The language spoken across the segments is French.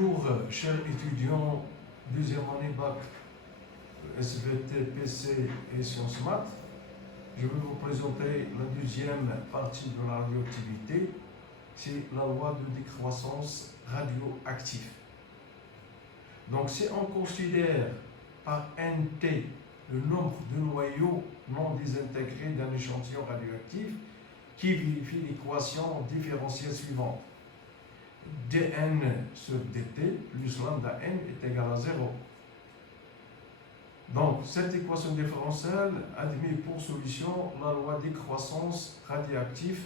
Bonjour, chers étudiants, deuxième année bac, SVT, PC et sciences maths. Je vais vous présenter la deuxième partie de la radioactivité. C'est la loi de décroissance radioactive. Donc, si on considère par NT le nombre de noyaux non désintégrés d'un échantillon radioactif qui vérifie l'équation différentielle suivante. dn sur dt plus lambda n est égal à 0. Donc, cette équation différentielle admet pour solution la loi décroissance radioactive.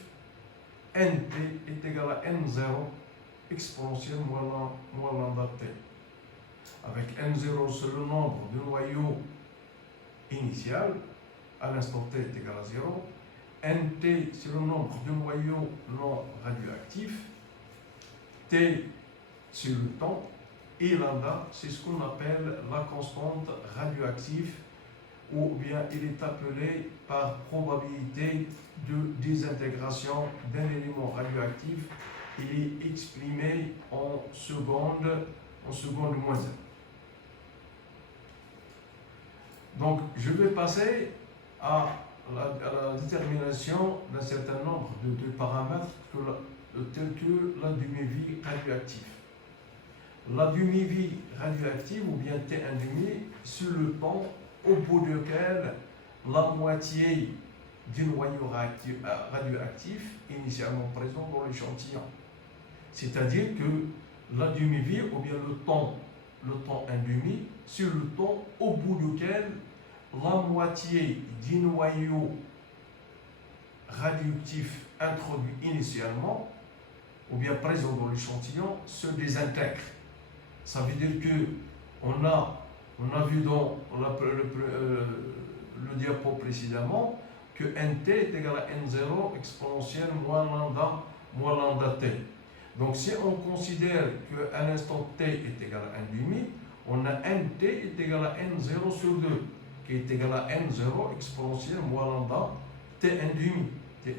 Nt est égal à n0 exponentielle moins lambda t. Avec n0, c'est le nombre de noyaux initial, à l'instant t est égal à 0. Nt, c'est le nombre de noyaux non radioactifs. T, c'est le temps. Et lambda, c'est ce qu'on appelle la constante radioactive, ou bien il est appelé par probabilité de désintégration d'un élément radioactif. Il est exprimé en seconde moins 1. Donc, je vais passer à la détermination d'un certain nombre de paramètres tels que la demi-vie radioactive. La demi-vie radioactive, ou bien T1,5, c'est le temps au bout duquel la moitié du noyau radioactif initialement présent dans l'échantillon. C'est-à-dire que la demi-vie, ou bien le temps 1,5, c'est le temps au bout duquel la moitié du noyau radioactif introduit initialement, ou bien présent dans l'échantillon, se désintègre. Ça veut dire que on a vu dans le diapo précédemment que Nt est égal à N0 exponentielle moins lambda t. Donc si on considère qu'à l'instant t est égal à 1,5, on a Nt est égal à N0 sur 2, qui est égal à N0 exponentielle moins lambda t1,5.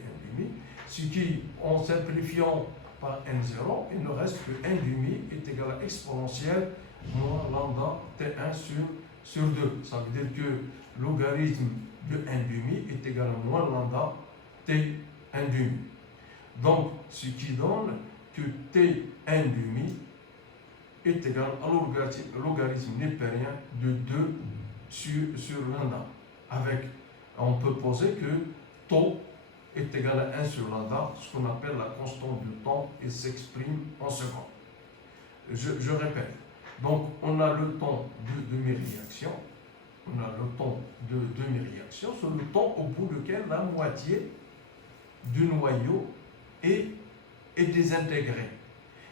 Ce qui, en simplifiant par N0, il ne reste que 1,5 est égal à exponentielle moins lambda T1 sur 2. Ça veut dire que logarithme de 1,5 est égal à moins lambda T1,5. Donc, ce qui donne que T1,5 est égal à logarithme népérien de 2 sur lambda. On peut poser que tau est égal à 1 sur lambda, ce qu'on appelle la constante du temps, et s'exprime en secondes. Je répète. Donc, on a le temps de demi-réaction. On a le temps de demi-réaction, c'est le temps au bout duquel la moitié du noyau est désintégrée.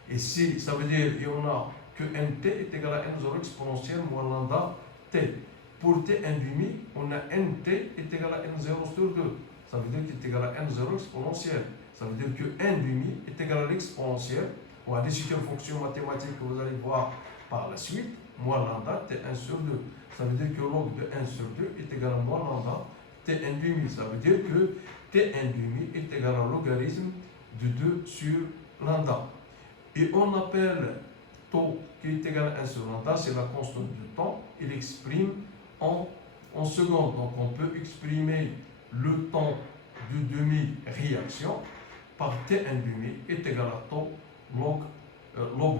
Et si ça veut dire qu'on a que Nt est égal à N0 exponentielle moins lambda t. Pour T1,5, on a Nt est égal à N0 sur 2. Ça veut dire qu'il est égal à N0 exponentielle. Ça veut dire que 1,5 est égal à l'exponentielle, ou à des fonctions mathématiques que vous allez voir par la suite, moins lambda T1 sur 2. Ça veut dire que log de 1 sur 2 est égal à moins lambda T1,5. Ça veut dire que T1,5 est égal à logarithme de 2 sur lambda. Et on appelle tau qui est égal à 1 sur lambda, c'est la constante du temps. Il exprime en secondes. Donc on peut exprimer le temps de demi-réaction par T1,5 est égal à tau log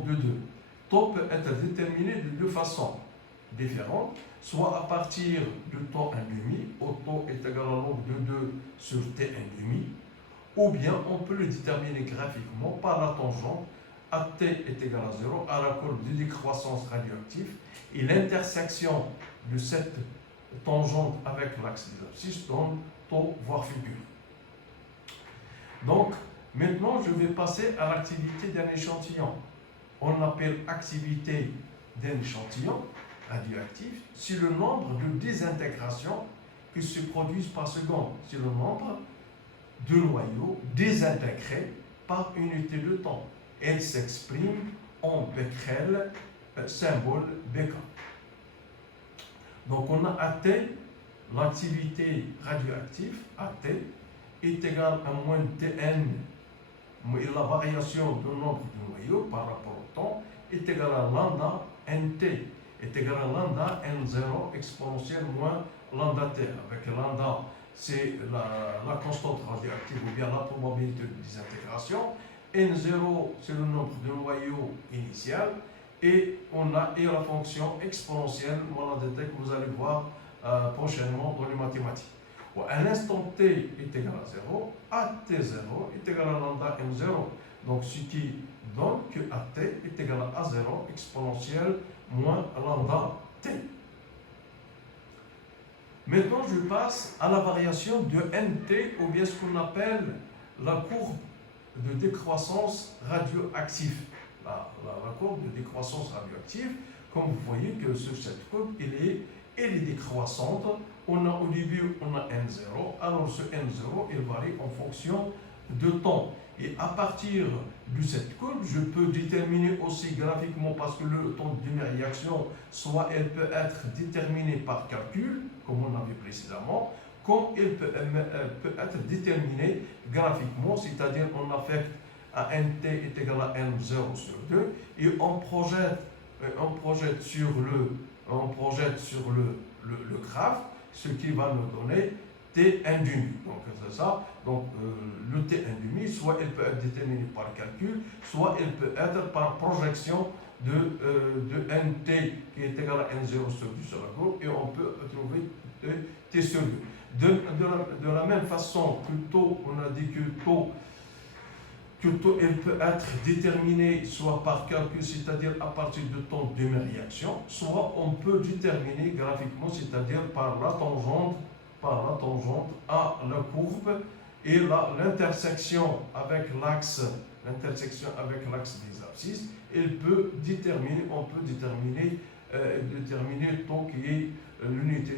de 2. Tau peut être déterminé de deux façons différentes, soit à partir du tau 1,5, où tau est égal à log de 2 sur T1,5, ou bien on peut le déterminer graphiquement par la tangente à T est égal à 0 à la courbe de décroissance radioactive, et l'intersection de cette tangente avec l'axe des abscisses donne tau voire figure. Donc, maintenant, je vais passer à l'activité d'un échantillon. On appelle activité d'un échantillon radioactif, c'est le nombre de désintégrations qui se produisent par seconde. C'est le nombre de noyaux désintégrés par unité de temps. Elle s'exprime en Becquerel, symbole Bk. Donc, on a AT, l'activité radioactive, AT, est égale à moins Tn, et la variation du nombre de noyaux par rapport au temps est égal à lambda nt est égal à lambda n0 exponentielle moins lambda t. Avec lambda, c'est la constante radioactive ou bien la probabilité de désintégration. N0, c'est le nombre de noyaux initial. Et on a la fonction exponentielle moins lambda t que vous allez voir prochainement dans les mathématiques. À l'instant t est égal à 0, AT0 est égal à lambda n0. Donc ce qui donne que AT est égal à A0 exponentielle moins lambda t. Maintenant, je passe à la variation de NT, ou bien ce qu'on appelle la courbe de décroissance radioactive. La courbe de décroissance radioactive, comme vous voyez que sur cette courbe, elle est décroissante. Au début, on a N0, alors ce N0, il varie en fonction de temps. Et à partir de cette courbe, je peux déterminer aussi graphiquement, parce que le temps d'une réaction, soit elle peut être déterminée par calcul, comme on a vu précédemment, comme elle peut être déterminée graphiquement, c'est-à-dire on affecte à NT est égal à N0 sur 2, et on projette sur le graphe, ce qui va nous donner T1 demi. Donc c'est ça. Donc le T1 demi, soit elle peut être déterminée par calcul, soit elle peut être par projection de NT qui est égal à N0 sur 2 sur la courbe, et on peut trouver T sur 2. De la même façon que taux, on a dit que taux elle peut être déterminée soit par calcul, c'est-à-dire à partir de temps de mes réactions, soit on peut déterminer graphiquement, c'est-à-dire par la tangente à la courbe et l'intersection avec l'axe des abscisses. On peut déterminer taux qui est l'unité,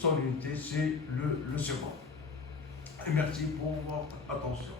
son unité, c'est le second. Et merci pour votre attention.